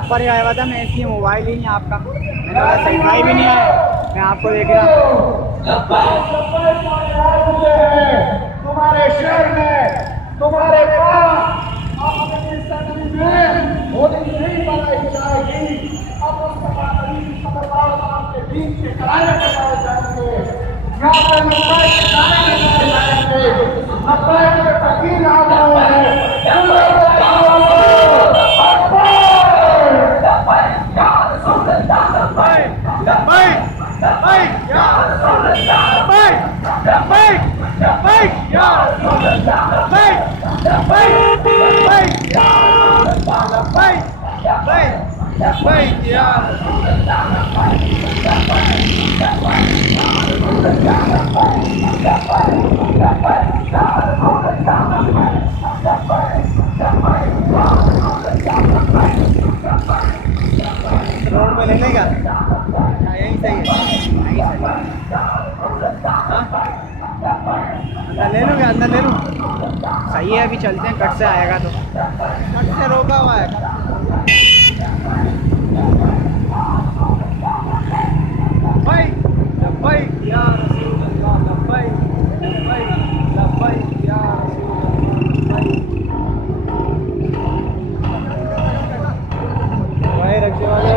ऊपर ही आया हुआ था मैं, इसलिए मोबाइल ही नहीं आपका, मैंने कहा सही भाई भी नहीं आया, मैं आपको देख रहा हूँ। तुम्हारे शहर में, तुम्हारे पास होली नहीं मनाई जाएगी। अब मुस्तफा करीम सल्लल्लाहु अलैहि वसल्लम के दीन के करारे लगाए जाएंगे, यहाँ पे मुंबई के गाने लगाए जाएंगे, मुंबई के फकीर आ रहे हैं। रोड पे ले लेगा यहीं सही है, अंदर ले लूँगा, अंदर ले लूँ, सही है। अभी चलते हैं, कट से आएगा तो कट से रोका हुआ है। भाई भाई यार भाई भाई भाई यार भाई रखने वाले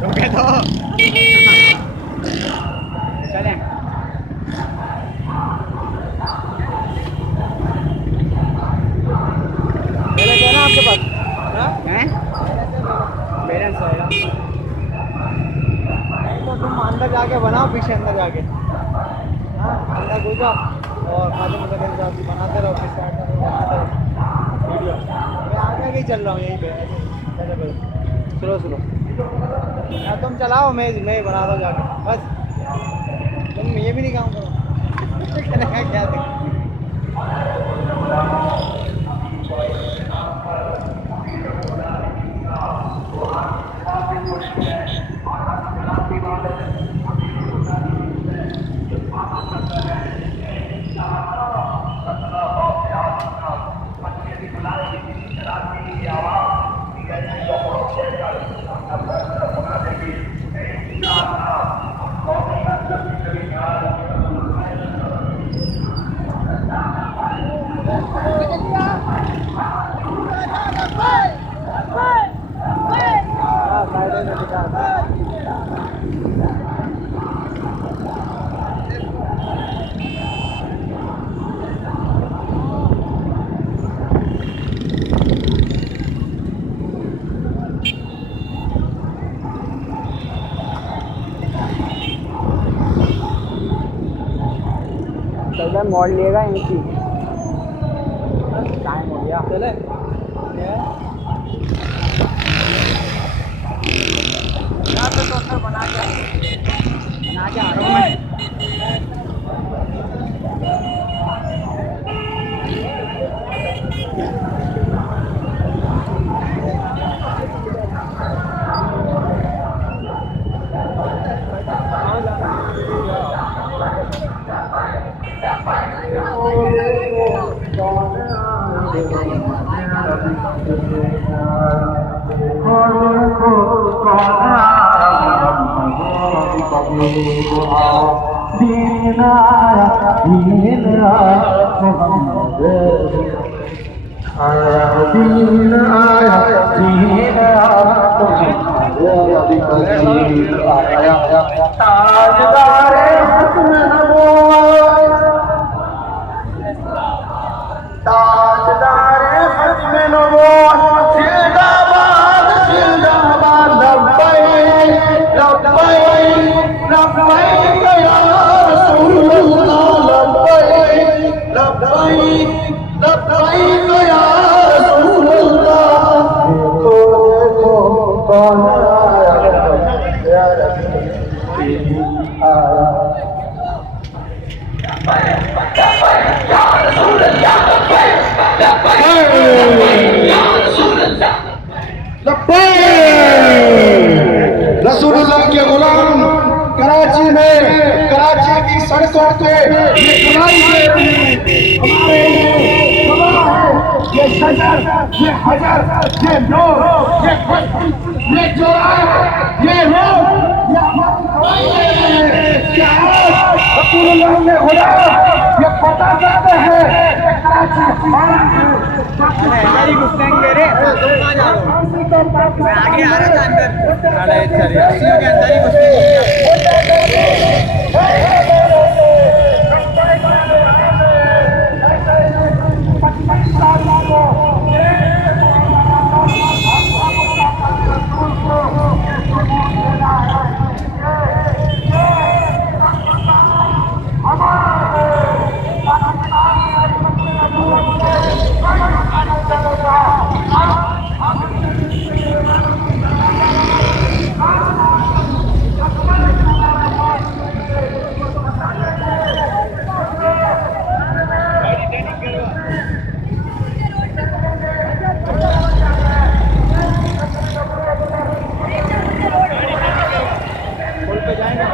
रुके तो चलें। आपके पास हैं बैलेंस है तो तुम अंदर जाके बनाओ, पीछे अंदर जाके, हाँ अंदर घुस जाओ और खाते बनाते रहो, फिर स्टार्ट करो, बनाते रहो वीडियो। मैं आगे ही चल रहा हूँ यहीं पे, स्लो स्लो तुम चलाओ, मैं बना दो जाके, बस तुम ये भी नहीं काम करो क्या देख मोड़ लिएगा इनकी टाइम हो गया। चले यहाँ पे तो अंदर बना के आ रहा हूँ मैं। नस्ल के गुलाम कराची में, कराची की सड़कों पे ये कलाई दे रहे हैं। हमारे लिए गवाह है ये शजर, ये हजर, ये नूर, ये खुशबू, ये जोराब, ये रोड, ये हमारी गवाही दे रहे हैं कि आज रसूलुल्लाह ने खुदा ये पता जाता है कि कराची हमारी अरे अंदर ही घुसते हैं मेरे, तुम कहाँ जा रहे हो? मैं आगे आ रहा था अंदर। अरे चलिए रस्सियों के अंदर ही घुसते हैं। पुल पे जाएंगे,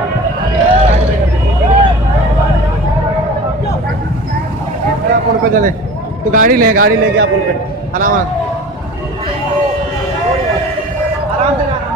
पुल पे चले तो गाड़ी लेके आप पुल पे आराम आराम से जाना।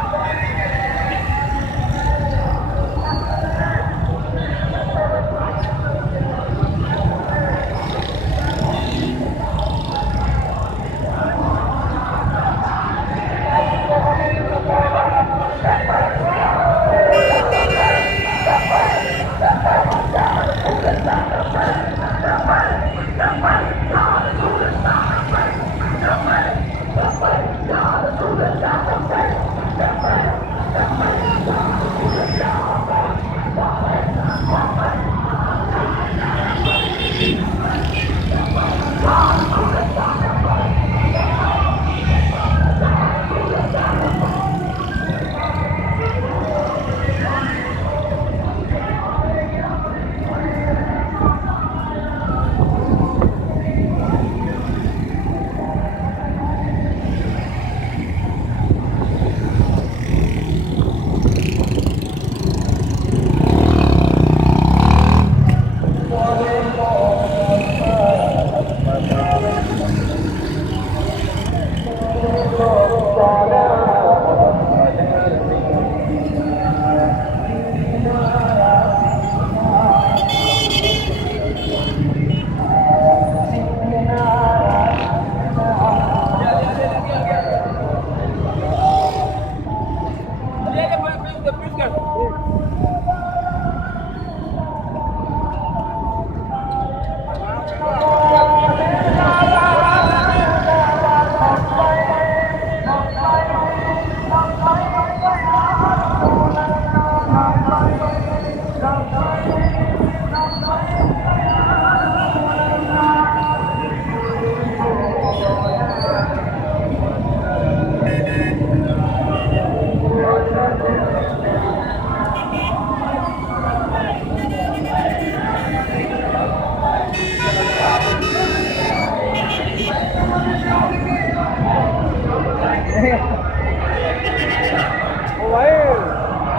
ओ भाई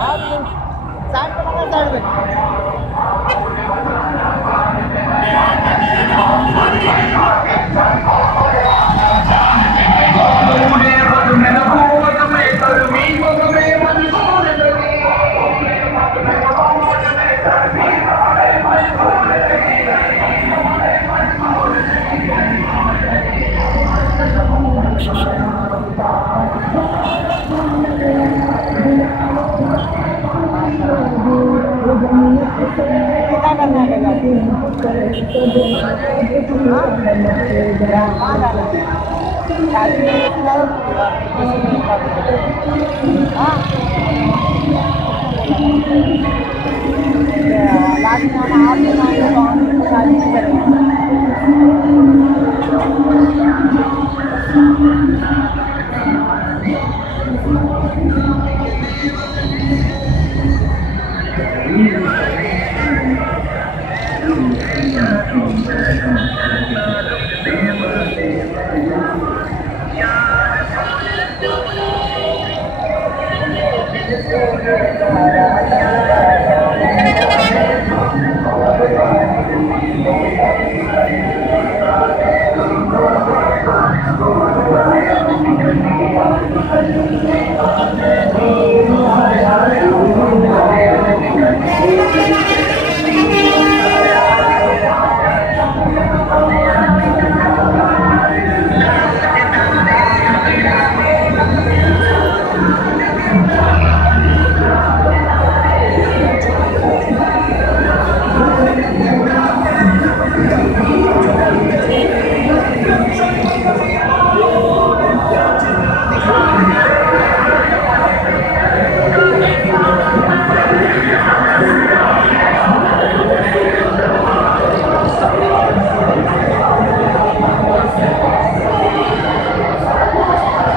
आप साइड पे लगा, साइड में क्या करना है ये